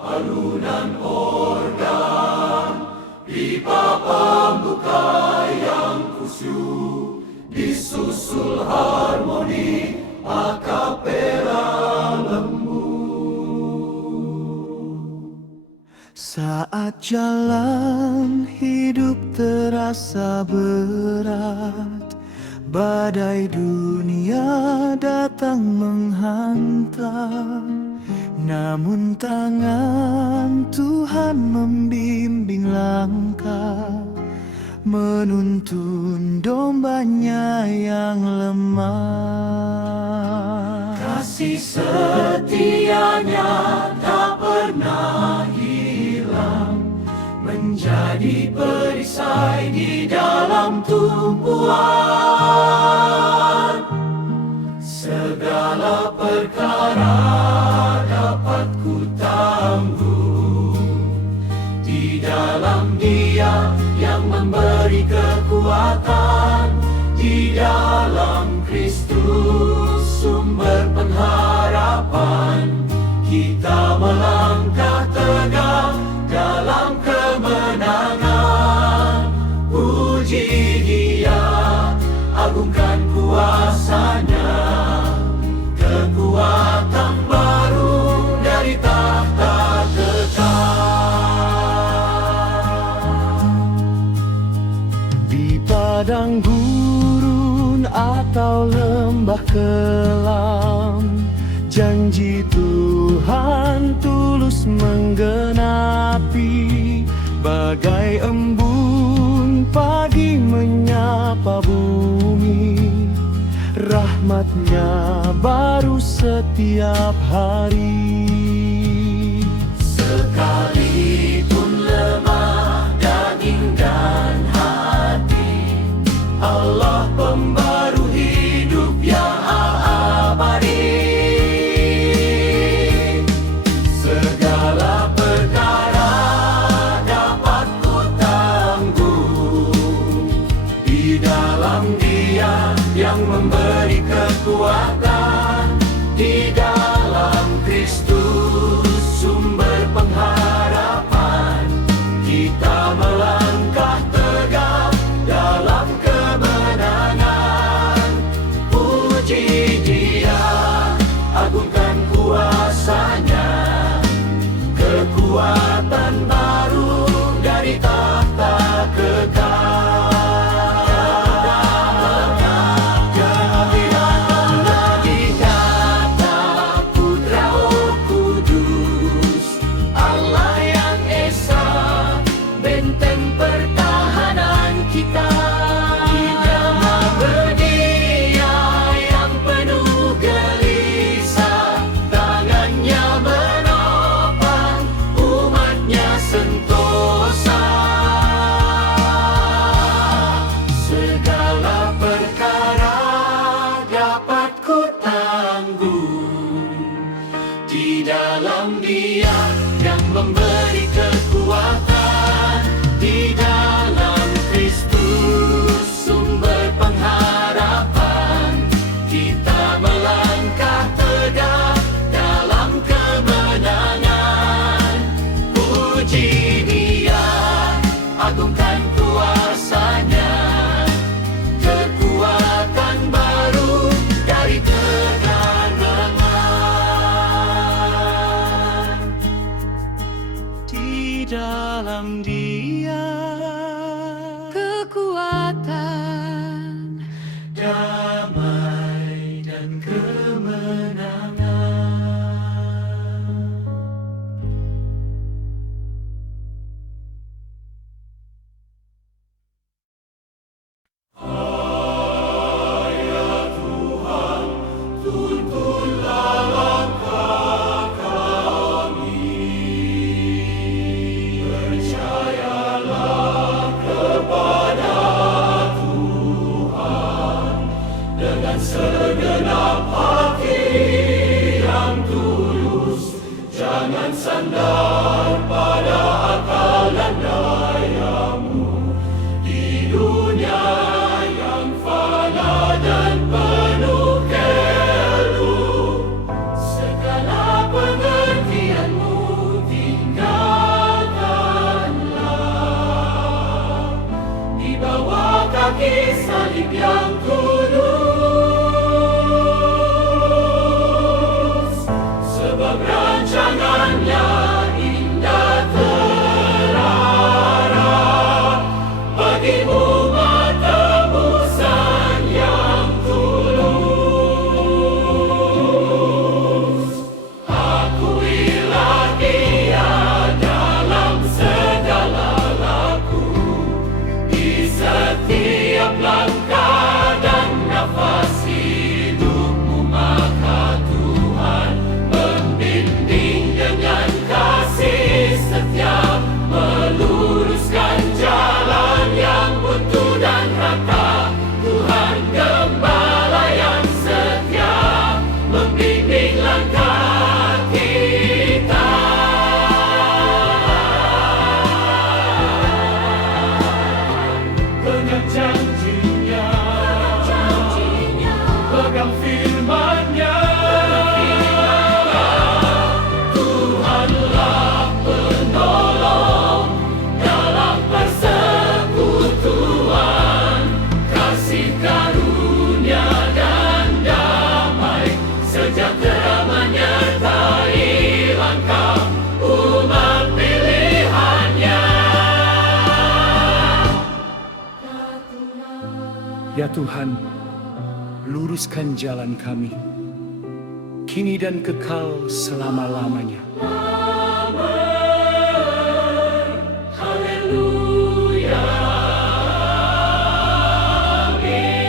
alunan organ, pipa pembuka yang khusyuk, disusul harmoni akapela lembu. Saat jalan hidup terasa berat, badai dunia datang menghantam, namun tangan Tuhan membimbing langkah, menuntun dombanya yang lemah. Kasih setianya tak pernah hilang, menjadi perisai di dalam tumpuan. Segala perkara dapat ku tanggung di dalam Dia yang memberi kekuatan, di dalam Kristus sumber pengharapan. Kita melangkah tegak dalam kemenangan. Puji Dia, agungkan kuasa-Nya, kekuatan baru dari tahta kekal. Di padang gurun atau lembah kelam, janji Tuhan tulus menggenapi. Bagai embun pagi menyapa bumi, rahmat-Nya baru setiap hari. Sekalipun lemah daging dan hati, Allah pembaru hidup yang abadi. Segala perkara dapat ku tanggung di dalam Dia yang memberi kekuatan, di dalam Kristus sumber pengharapan. Kita melangkah tegak dalam kemenangan. Puji Dia, agungkan kuasa-Nya, kekuatan baru dari tahta kekal. Di dalam Dia yang memberi kekuatan, di dalam Kristus sumber pengharapan. Kita melangkah tegak dalam kemenangan. Puji Dia, agungkan kuasa-Nya, kekuatan baru dari kemenangan. Di dalam Dia kekuatan, damai dan kemenangan. Ayat Tuhan, tuntunlah langkah kami. Percayalah kepada Tuhan dengan segenap hati yang tulus. Jangan sandar pada akal dan dayamu di dunia yang fana dan penuh keluh. Segala pengertian sebab rancangannya indah terarah bagi umat tebusan yang tulus. Akuilah Dia dalam segala laku, di setiap langkah dan nafas hidupmu, maka Tuhan membimbing dengan kasih setia, meluruskan jalan yang buntu dan rata. Tuhan Gembala yang setia, membimbing langkah kita. Pegang janjinya, pegang firman-Nya. Tuhanlah penolong dalam persekutuan, kasih karunia dan damai sejahtera menyertai langkah umat pilihan-Nya. Ya Tuhan, luruskan jalan kami, kini dan kekal selama-lamanya. Haleluya. Amin.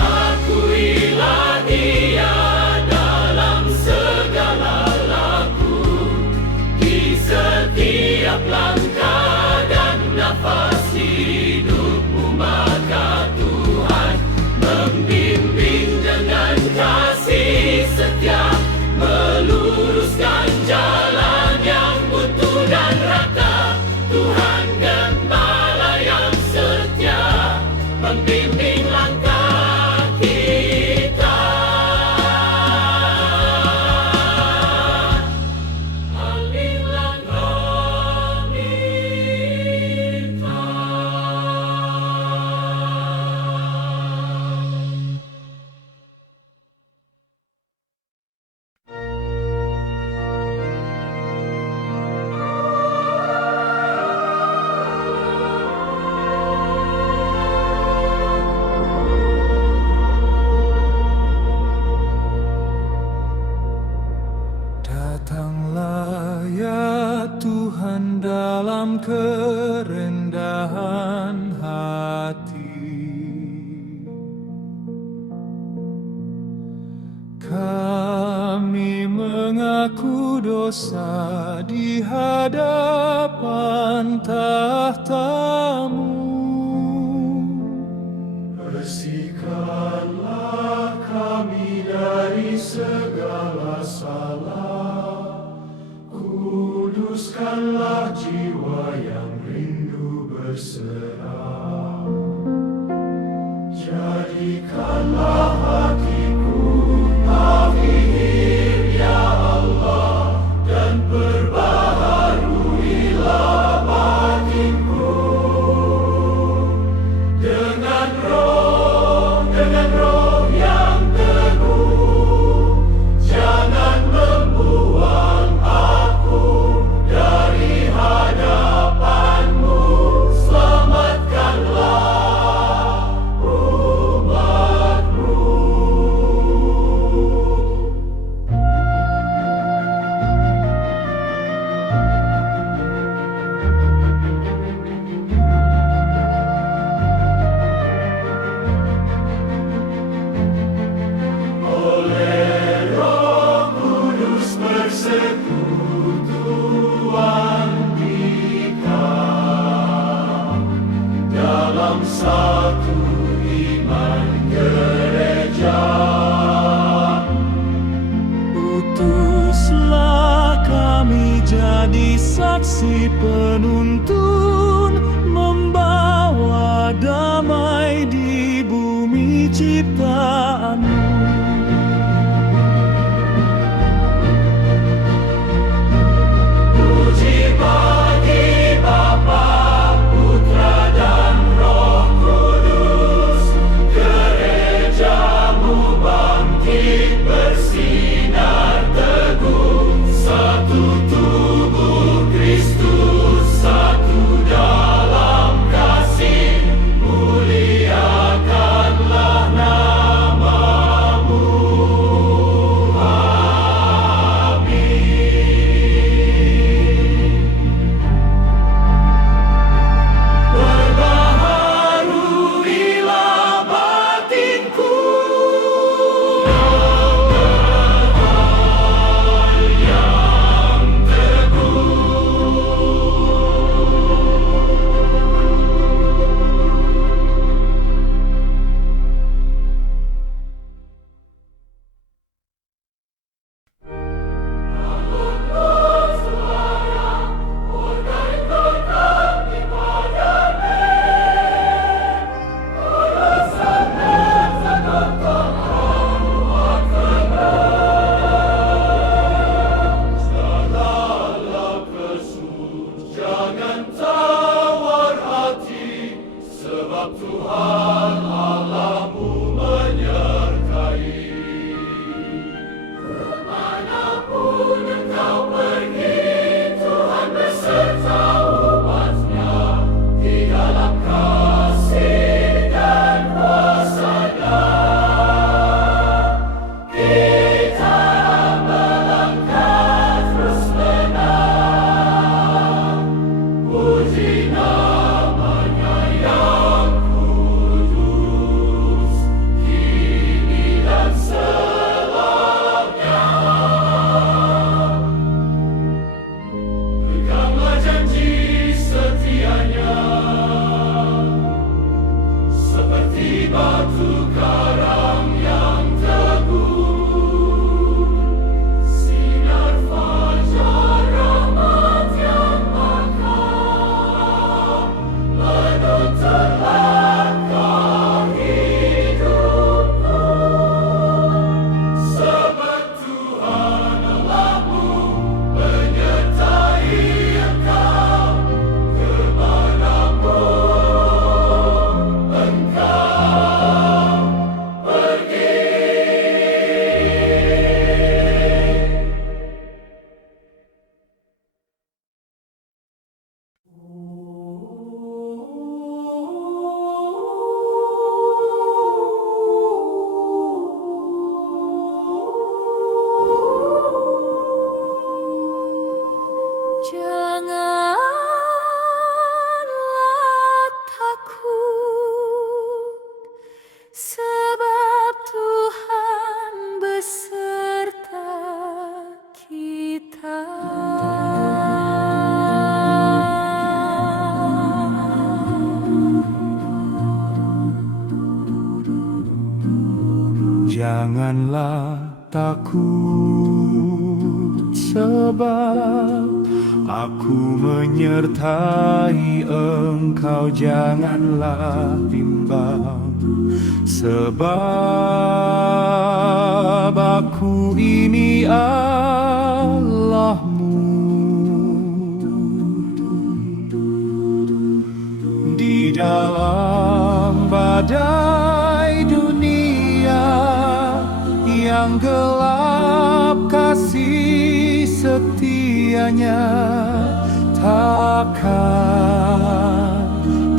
Akuilah Dia dalam segala laku, di setiap langkah dan nafas hidupmu, maka Tuhan membimbing dengan kasih setia, meluruskan jalan yang buntu dan rata. Tuhan Gembala yang setia, membimbing langkah kita. Alihlah kami. Datanglah ya Tuhan dalam kerendahan hati, kami mengaku dosa di hadapan tahta-Mu. Bersihkanlah kami dari segala salah, kuduskanlah jiwa yang rindu berserah. Jadikanlah hatiku tahir ya Allah, dan perbaharuilah batinku dengan roh yang teguh. Jangan membuang aku dari hadapan-Mu, selamatkanlah umat-Mu. Oleh Roh Kudus persekutuan kita dalam satu iman gereja. Utuslah kami jadi saksi penuntun, membawa damai di bumi ciptaan-Mu. Puji bagi Bapa, Putra dan Roh Kudus, gereja-Mu bangkit takut, sebab aku menyertai Engkau. Janganlah bimbang, sebab aku ini Allahmu. Di dalam badai dunia yang gelap, kasih setianya takkan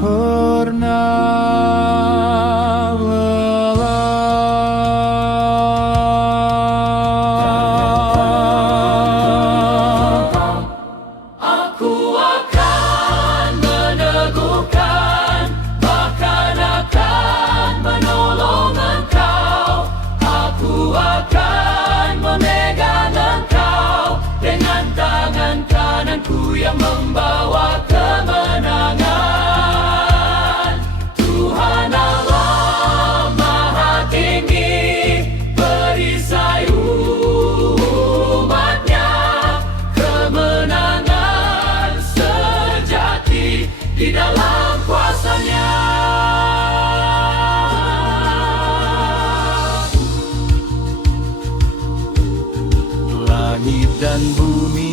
pernah Aku akan meneguhkan, bahkan akan menolong Engkau. Aku akan memegang Engkau dengan tangan kananku yang membawa kemenangan. Tuhan Allah Maha Tinggi, perisai umatnya kemenangan sejati di dalam kuasa-Nya. Langit dan bumi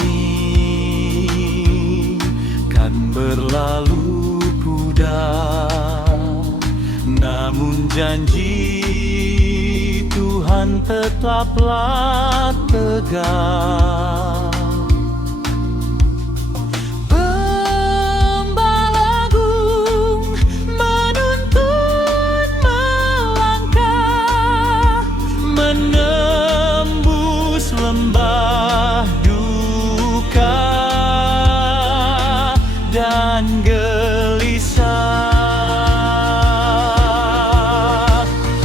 kan berlalu pudar, namun janji Tuhan tetaplah tegak. Pembala agung menuntun melangkah, menembus lembah duka dan gelisah.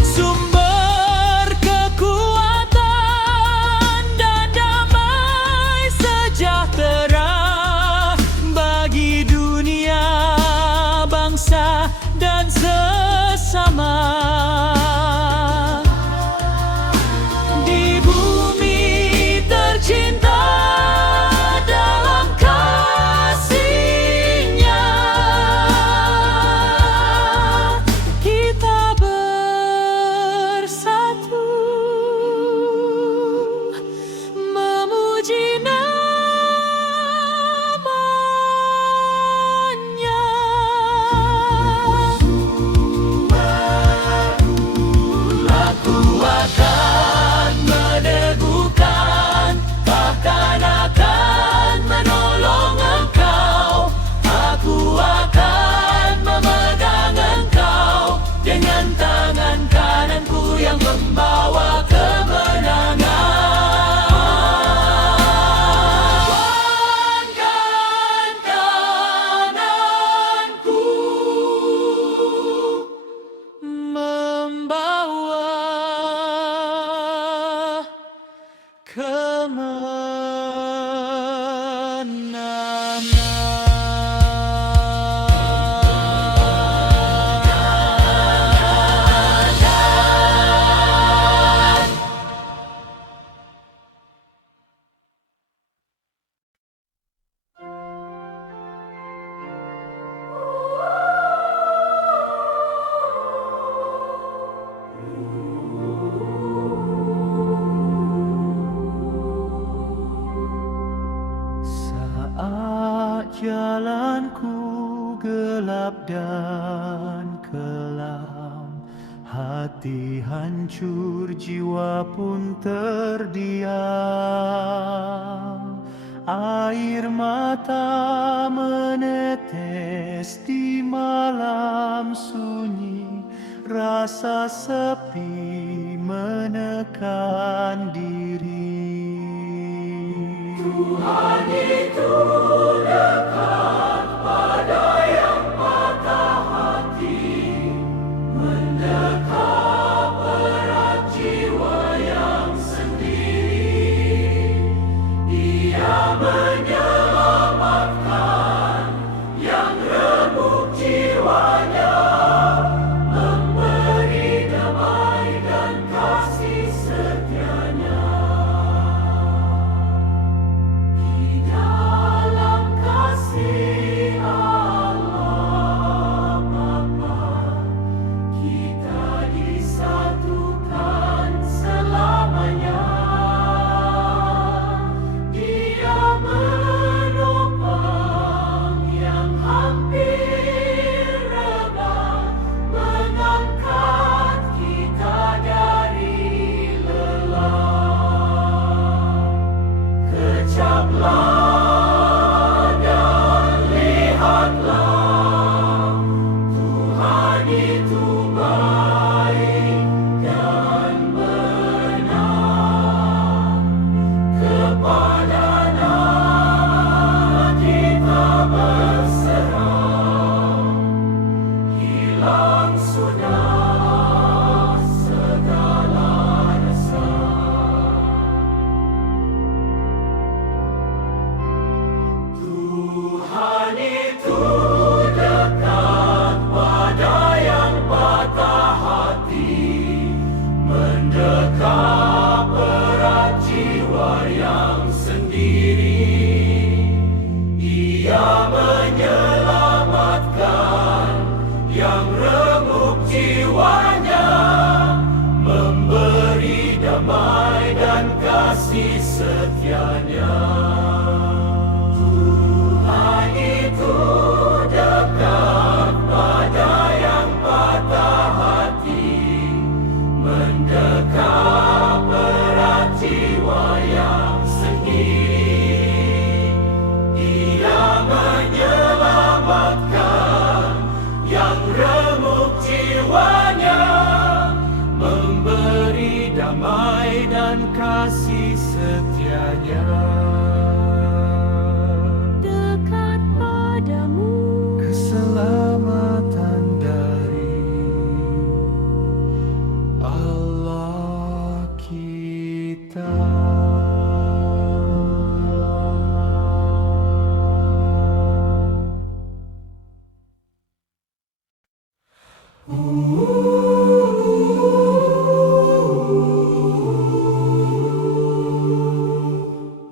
Sumber kekuatan dan damai sejahtera bagi dunia, bangsa dan sesama. Di bumi tercinta dalam kasih-Nya, kita bersatu memuji nama-Nya. Aku akan meneguhkan, bahkan akan menolong Engkau. Aku akan memegang Engkau dengan tangan kananku yang membawa kemenangan. Kuatkan kananku Membawa kemenangan. Saat jalanku gelap dan kelam, hati hancur, jiwa pun terdiam. Air mata menetes di malam sunyi, rasa sepi menekan diri. Tuhan itu dekat pada yang patah hati, mendekap erat jiwa yang sendiri. Ia menyelamatkan yang remuk jiwanya, memberi damai dan kasih setia-Nya. kasih setianya. Tuhan itu dekat pada yang patah hati, mendekat berat jiwa yang sedih. Dia menyelamatkan yang remuk jiwanya, memberi damai dan kasih setianya. Dekat padamu Keselamatan dari Allah kita.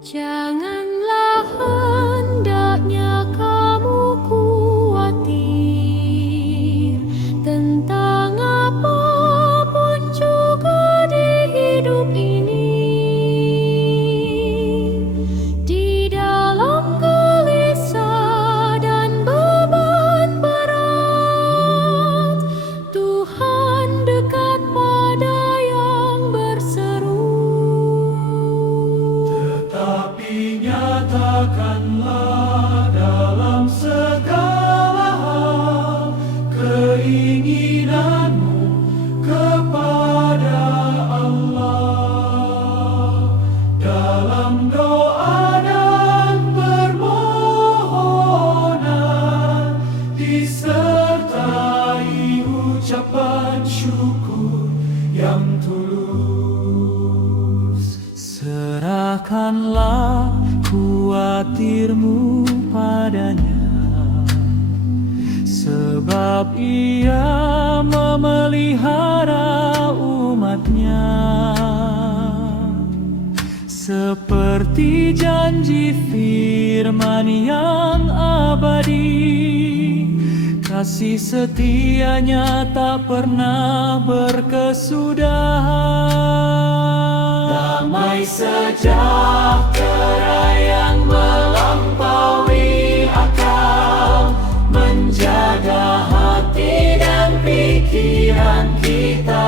Janganlah hendaknya kamu khawatir tentang apapun juga di hidup ini. Di dalam gelisah dan beban berat, Tuhan dekat pada yang berseru. Tetapi nyatakanlah dalam segala hal keinginanmu kepada Allah dalam doa dan permohonan, disertai ucapan syukur yang tulus. Serahkanlah khawatirmu padanya, sebab Ia memelihara umatnya. Seperti janji firman yang abadi, kasih setianya tak pernah berkesudahan. Damai sejahtera yang melampaui akal, menjaga hati dan pikiran kita.